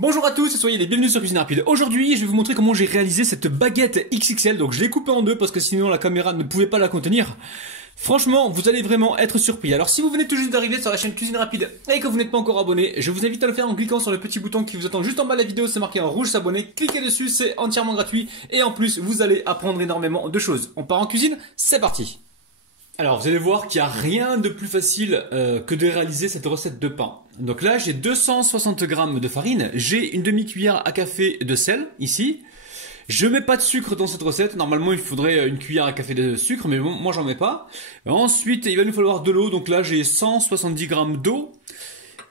Bonjour à tous et soyez les bienvenus sur Cuisine Rapide. Aujourd'hui, je vais vous montrer comment j'ai réalisé cette baguette XXL. Donc je l'ai coupée en deux parce que sinon la caméra ne pouvait pas la contenir. Franchement, vous allez vraiment être surpris. Alors si vous venez tout juste d'arriver sur la chaîne Cuisine Rapide et que vous n'êtes pas encore abonné, je vous invite à le faire en cliquant sur le petit bouton qui vous attend juste en bas de la vidéo. C'est marqué en rouge s'abonner. Cliquez dessus, c'est entièrement gratuit. Et en plus, vous allez apprendre énormément de choses. On part en cuisine, c'est parti. Alors vous allez voir qu'il n'y a rien de plus facile que de réaliser cette recette de pain. Donc là j'ai 260 g de farine, j'ai une demi-cuillère à café de sel ici. Je mets pas de sucre dans cette recette, normalement il faudrait une cuillère à café de sucre, mais bon, moi j'en mets pas. Ensuite il va nous falloir de l'eau, donc là j'ai 170 g d'eau.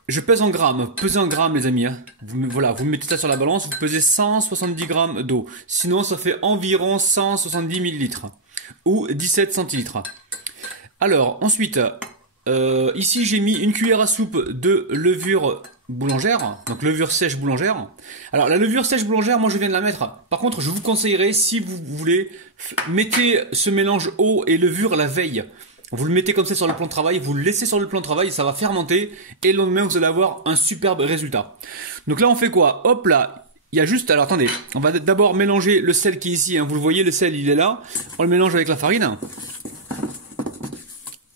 Je pèse en grammes, pesez en grammes les amis. Hein. Voilà, vous mettez ça sur la balance, vous pesez 170 g d'eau. Sinon ça fait environ 170 ml ou 17 centilitres. Alors, ensuite, ici j'ai mis une cuillère à soupe de levure boulangère, donc levure sèche boulangère. Alors la levure sèche boulangère, moi je viens de la mettre. Par contre, je vous conseillerais, si vous voulez, mettez ce mélange eau et levure la veille. Vous le mettez comme ça sur le plan de travail, vous le laissez sur le plan de travail, ça va fermenter et le lendemain vous allez avoir un superbe résultat. Donc là on fait quoi? Hop là, il y a juste, alors attendez, on va d'abord mélanger le sel qui est ici, hein. Vous le voyez, le sel il est là, on le mélange avec la farine.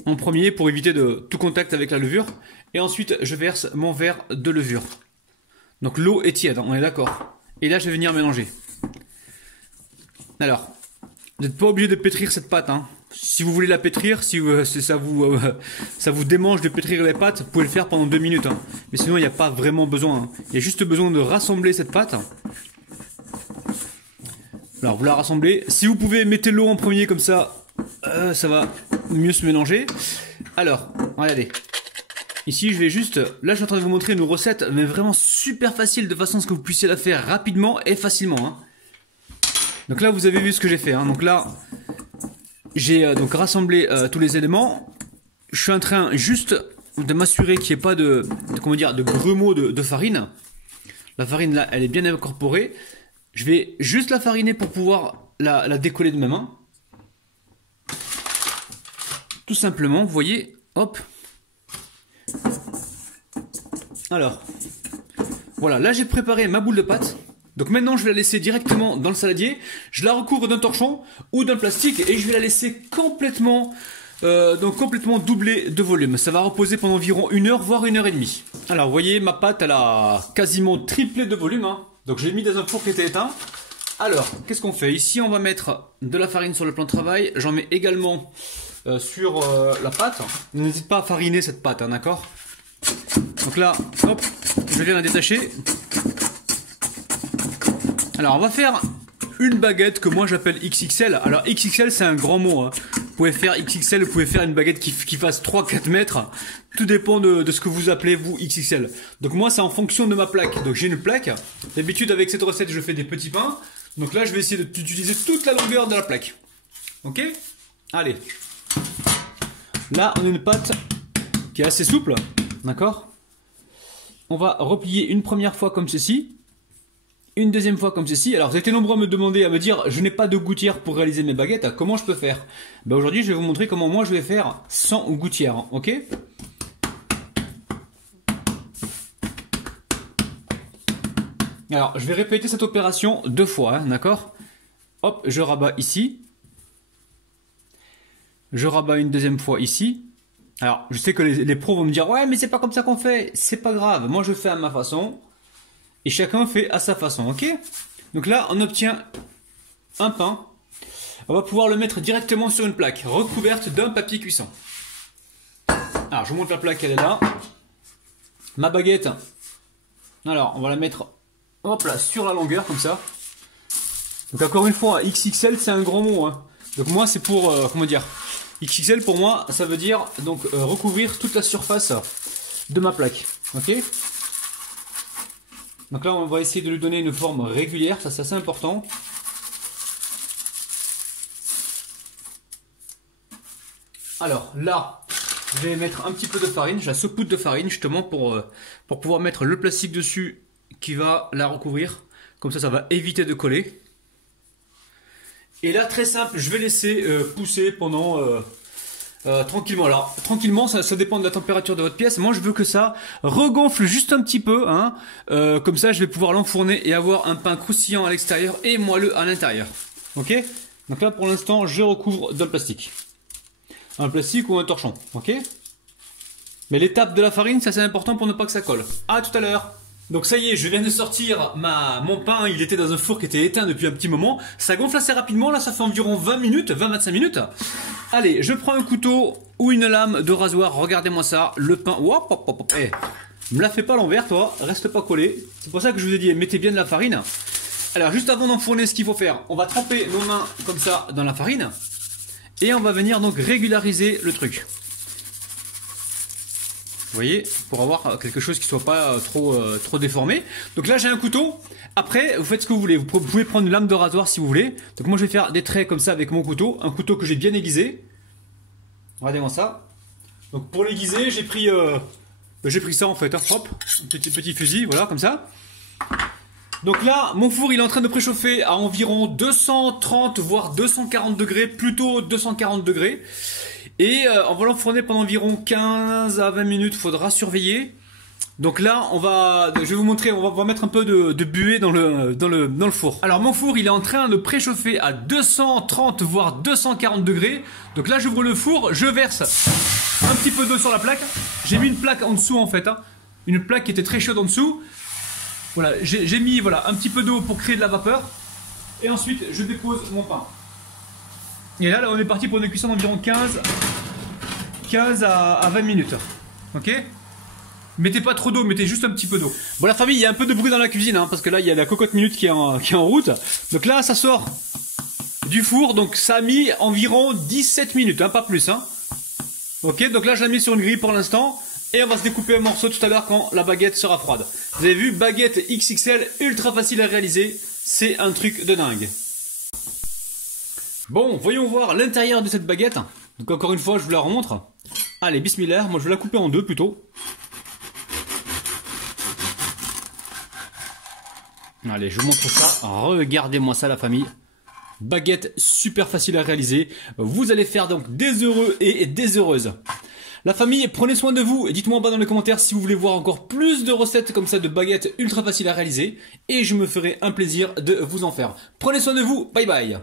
En premier pour éviter de tout contact avec la levure. Et ensuite je verse mon verre de levure. Donc l'eau est tiède, on est d'accord. Et là je vais venir mélanger. Alors, vous n'êtes pas obligé de pétrir cette pâte. Hein. Si vous voulez la pétrir, si ça vous démange de pétrir les pâtes, vous pouvez le faire pendant 2 minutes. Hein. Mais sinon il n'y a pas vraiment besoin. Hein. Il y a juste besoin de rassembler cette pâte. Alors vous la rassemblez. Si vous pouvez, mettez l'eau en premier comme ça. Ça va mieux se mélanger. Alors, regardez. Ici, je vais juste... Là, je suis en train de vous montrer une recette, mais vraiment super facile, de façon à ce que vous puissiez la faire rapidement et facilement. Hein. Donc là, vous avez vu ce que j'ai fait. Hein. Donc là, j'ai donc rassemblé tous les éléments. Je suis en train juste de m'assurer qu'il n'y ait pas de grumeaux de farine. La farine, là, elle est bien incorporée. Je vais juste la fariner pour pouvoir la décoller de ma main. Tout simplement, vous voyez, hop. Alors, voilà, là j'ai préparé ma boule de pâte. Donc maintenant je vais la laisser directement dans le saladier. Je la recouvre d'un torchon ou d'un plastique et je vais la laisser complètement doubler de volume. Ça va reposer pendant environ 1 heure, voire 1 heure et demie. Alors vous voyez, ma pâte elle a quasiment triplé de volume. Hein. Donc je l'ai mis dans un four qui était éteint. Alors, qu'est-ce qu'on fait? Ici on va mettre de la farine sur le plan de travail. J'en mets également... sur la pâte. N'hésite pas à fariner cette pâte, hein, d'accord? Donc là, hop, je viens la détacher. Alors on va faire une baguette que moi j'appelle XXL. Alors XXL c'est un grand mot. Hein. Vous pouvez faire XXL, vous pouvez faire une baguette qui fasse 3-4 mètres. Tout dépend de ce que vous appelez vous XXL. Donc moi c'est en fonction de ma plaque. Donc j'ai une plaque. D'habitude avec cette recette je fais des petits pains. Donc là je vais essayer d'utiliser toute la longueur de la plaque. Ok? Allez. Là, on a une pâte qui est assez souple, d'accord? On va replier une première fois comme ceci, une deuxième fois comme ceci. Alors, vous avez été nombreux à me demander, à me dire, je n'ai pas de gouttière pour réaliser mes baguettes, comment je peux faire? Ben, aujourd'hui, je vais vous montrer comment moi je vais faire sans gouttière, ok? Alors, je vais répéter cette opération 2 fois, hein, d'accord? Hop, je rabats ici. Je rabats une deuxième fois ici. Alors, je sais que les pros vont me dire « Ouais, mais c'est pas comme ça qu'on fait. » C'est pas grave. Moi, je fais à ma façon. Et chacun fait à sa façon, ok? Donc là, on obtient un pain. On va pouvoir le mettre directement sur une plaque, recouverte d'un papier cuisson. Alors, je monte la plaque, elle est là. Ma baguette. Alors, on va la mettre, hop là, sur la longueur, comme ça. Donc encore une fois, XXL, c'est un grand mot, hein. Donc moi, c'est pour, XXL pour moi, ça veut dire donc recouvrir toute la surface de ma plaque. Ok? Donc là, on va essayer de lui donner une forme régulière, ça c'est assez important. Alors là, je vais mettre un petit peu de farine, je la saupoudre de farine justement pour pouvoir mettre le plastique dessus qui va la recouvrir. Comme ça va éviter de coller. Et là, très simple, je vais laisser pousser pendant tranquillement. Alors tranquillement, ça dépend de la température de votre pièce. Moi je veux que ça regonfle juste un petit peu, hein. Comme ça je vais pouvoir l'enfourner et avoir un pain croustillant à l'extérieur et moelleux à l'intérieur. Ok? Donc là pour l'instant je recouvre dans le plastique. Un plastique ou un torchon, ok? Mais l'étape de la farine, ça c'est important pour ne pas que ça colle. À tout à l'heure. Donc ça y est, je viens de sortir mon pain, il était dans un four qui était éteint depuis un petit moment. Ça gonfle assez rapidement, là ça fait environ 20 minutes, 20-25 minutes. Allez, je prends un couteau ou une lame de rasoir, regardez-moi ça, le pain... Hop, hop, hop, hop. Eh, me la fais pas à l'envers toi, reste pas collé. C'est pour ça que je vous ai dit, mettez bien de la farine. Alors juste avant d'enfourner, ce qu'il faut faire, on va tremper nos mains comme ça dans la farine. Et on va venir donc régulariser le truc. Vous voyez, pour avoir quelque chose qui soit pas trop déformé. Donc là j'ai un couteau. Après vous faites ce que vous voulez. Vous pouvez prendre une lame de rasoir si vous voulez. Donc moi je vais faire des traits comme ça avec mon couteau. Un couteau que j'ai bien aiguisé. Regardez-moi ça. Donc pour l'aiguiser j'ai pris ça en fait. Hein. Hop, un petit fusil, voilà comme ça. Donc là mon four il est en train de préchauffer à environ 230 voire 240 degrés. Plutôt 240 degrés. Et on va l'enfourner pendant environ 15 à 20 minutes, faudra surveiller. Donc là, je vais vous montrer, on va mettre un peu de buée dans le four. Alors mon four, il est en train de préchauffer à 230 voire 240 degrés. Donc là, j'ouvre le four, je verse un petit peu d'eau sur la plaque. J'ai mis une plaque en dessous en fait, hein. Une plaque qui était très chaude en dessous. Voilà, j'ai mis voilà, un petit peu d'eau pour créer de la vapeur. Et ensuite, je dépose mon pain. Et là, on est parti pour une cuisson d'environ 15 à 20 minutes. Ok? Mettez pas trop d'eau, mettez juste un petit peu d'eau. Bon la famille, il y a un peu de bruit dans la cuisine, hein, parce que là, il y a la cocotte minute qui est en route. Donc là, ça sort du four, donc ça a mis environ 17 minutes, hein, pas plus. Hein. Ok, donc là, je l'ai mis sur une grille pour l'instant. Et on va se découper un morceau tout à l'heure quand la baguette sera froide. Vous avez vu, baguette XXL, ultra facile à réaliser. C'est un truc de dingue. Bon, voyons voir l'intérieur de cette baguette. Donc encore une fois, je vous la remontre. Allez, bismillah, moi je vais la couper en deux plutôt. Allez, je vous montre ça. Regardez-moi ça la famille. Baguette super facile à réaliser. Vous allez faire donc des heureux et des heureuses. La famille, prenez soin de vous et dites-moi en bas dans les commentaires si vous voulez voir encore plus de recettes comme ça de baguettes ultra faciles à réaliser. Et je me ferai un plaisir de vous en faire. Prenez soin de vous, bye bye.